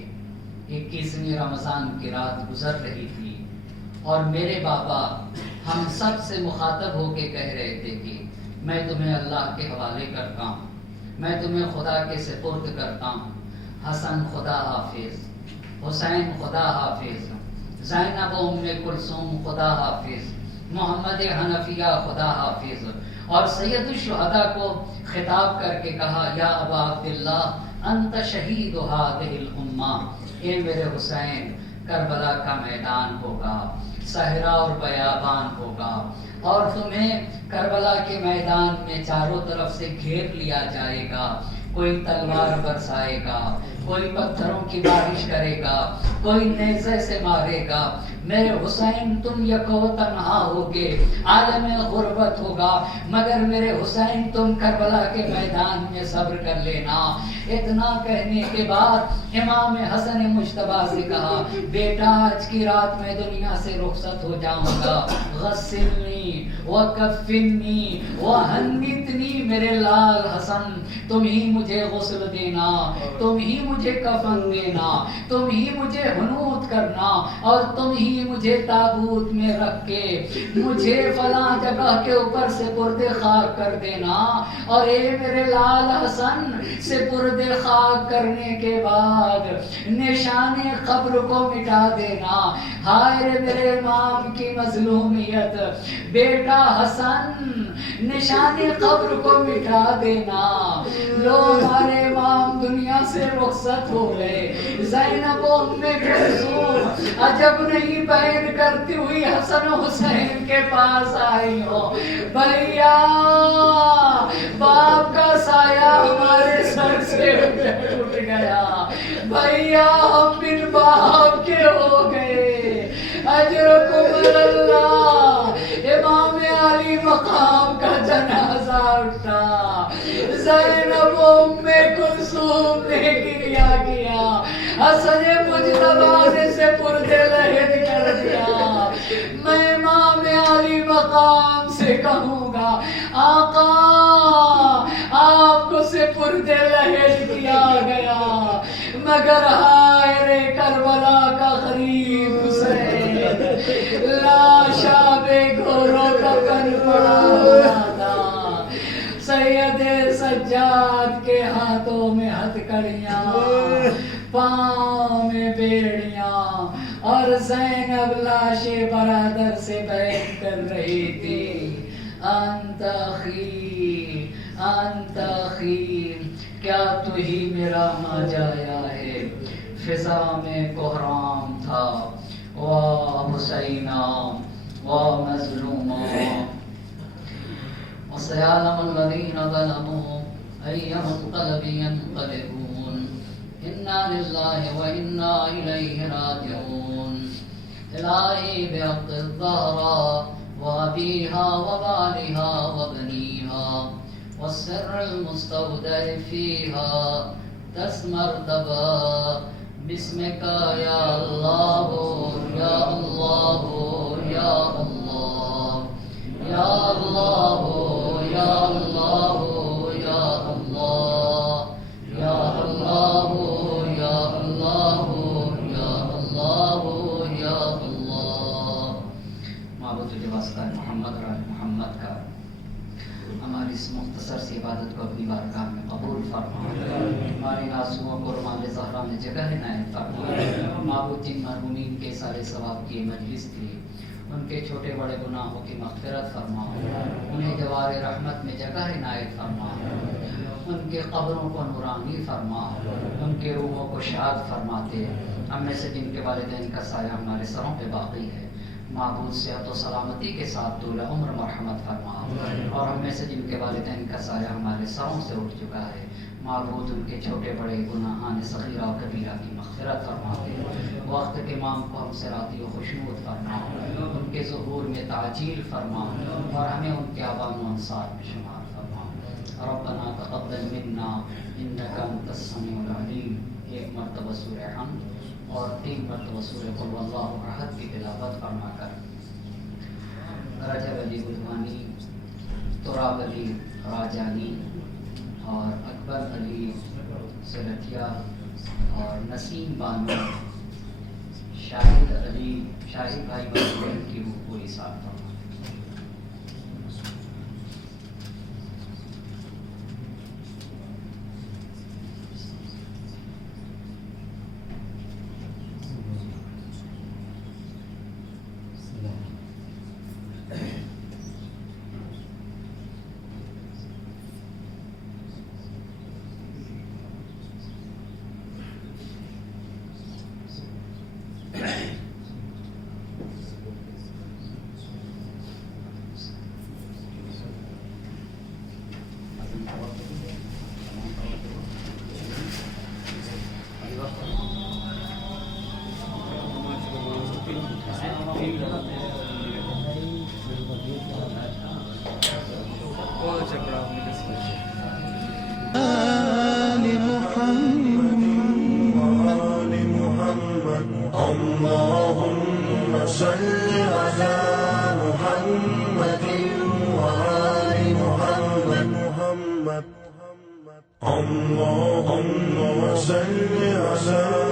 21ویں رمضان کی رات گزر رہی تھی اور میرے بابا ہم سب سے مخاطب ہو کے کہہ رہے تھے کہ میں تمہیں اللہ کے حوالے کرتا ہوں، میں تمہیں خدا کے سپرد کرتا ہوں۔ حسن خدا حافظ، حسین خدا حافظ، زینب و ام کلثوم خدا حافظ، محمد حنفیہ خدا حافظ۔ اور سید الشہداء کو خطاب کر کے کہا، یا ابا عبداللہ انت شہید ہذہ الامہ، اے میرے حسین کربلا کا میدان ہوگا، صحرا اور بیابان ہوگا، اور تمہیں کربلا کے میدان میں چاروں طرف سے گھیر لیا جائے گا، کوئی تلوار برسائے گا، کوئی پتھروں کی بارش کرے گا، کوئی نیزے سے مارے گا، میرے حسین تم یکو تنہا ہوگے، عالم غربت ہوگا، مگر میرے حسین تم کربلا کے میدان میں صبر کر لینا۔ اتنا کہنے کے بعد امام حسن مجتبیٰ سے کہا بیٹا آج کی رات میں دنیا سے رخصت ہو جاؤں گا، غسلنی وکفنی وہنتنی، میرے لال حسن تم ہی مجھے غسل دینا، تم ہی مجھے کفن دینا، تم ہی مجھے حنوط کرنا، اور تم ہی مجھے تابوت میں رکھ کے مجھے فلاں جگہ کے اوپر سپرد خاک کر دینا، اور اے میرے لال حسن سپرد خاک کرنے کے بعد نشان قبر کو مٹا دینا۔ ہائے رے میرے امام کی مظلومیت، بیٹا حسن نشان قبر کو مٹا دینا۔ لو ہمارے امام دنیا سے رخصت ہو گئے، زینب و ام کلثوم عجب نہیں بہن کرتی ہوئی حسن و حسین کے پاس آئی ہو، بھیا باپ کا سایہ ہمارے سر سے اٹھ گیا، بھیا ہم بن باپ کے ہو گئے، اجرکم اللہ۔ امام علی مقام کا جنازہ اٹھا، زینب و ام کلثوم نے گریہ کیا، حسن مجتبیٰ نے سپرد لحد کر دیا۔ میں امام علی مقام سے کہوں گا آقا آپ کو سپرد لحد کیا گیا، مگر ہائے رے کربلا کا غریب حسین، لاشا بے گھوروں کا کن پڑا ہوا تھا، سید سجاد کے ہاتھوں میں ہتھکڑیاں، پاؤں میں بیڑیاں، اور زینب لاش برادر سے بیعت کر رہی تھی۔ انت اخی انت اخی، کیا تو ہی میرا ماجایا ہے۔ فضا میں کوہرام تھا، واہ حسینہ واہ مظلومہ، وسيعلم الذين ظلموا أي منقلب ينقلبون، إنا لله وإنا إليه راجعون۔ إلهي بحق الزهراء وأبيها وبالها وبنيها والسر المستودع فيها تسمرتبا باسمك يا الله يا الله يا الله يا الله يا الله يا الله يا الله يا الله يا الله يا الله۔ معبود تجھے واسطہ ہے محمد اور آل محمد کا، ہماری اس مختصر سی عبادت کو اپنی بارگاہ میں قبول فرما، ہماری آنسوؤں کو رمال زہرا میں جگہ عنایت فرما۔ معبود جن مرحومین کے سارے ثواب کی مجلس تھی، ان کے چھوٹے بڑے گناہوں کی مغفرت فرما، انہیں جوار رحمت میں جگہ عنایت فرما، ان کے قبروں کو نورانی فرما، ان کے روحوں کو شاد فرماتے۔ ہم میں سے جن کے والدین کا سایہ ہمارے سروں پہ باقی ہے، معبود صحت و سلامتی کے ساتھ طول عمر مرحمت فرما، اور ہم میں سے جن کے والدین کا سایہ ہمارے سروں سے اٹھ چکا ہے، معبود ان کے چھوٹے بڑے گناہان صغیرہ و کبیرہ کی مغفرت فرما دے، وقت کے امام کو ہم سے راضی و خوشنود فرما، ان کے ظہور میں تعجیل فرما، اور ہمیں ان کے عوام و انصار میں شمار فرما۔ ربنا تقبل منا انک انت السمیع العلیم، ایک مرتبہ سورہ حمد اور 3 مرتبہ سورہ قل هو اللہ احد کی تلاوت فرما کر رجب علی گلوانی، تراب علی راجانی اور اکبر علی سرٹیا اور نسیم بانو، شاہد علی، شاہد بھائی بہن کی روح پوری ساتھ فرما۔ سے پڑھا آپ نے کسی اللهم صل على محمد وآل محمد اللهم صل على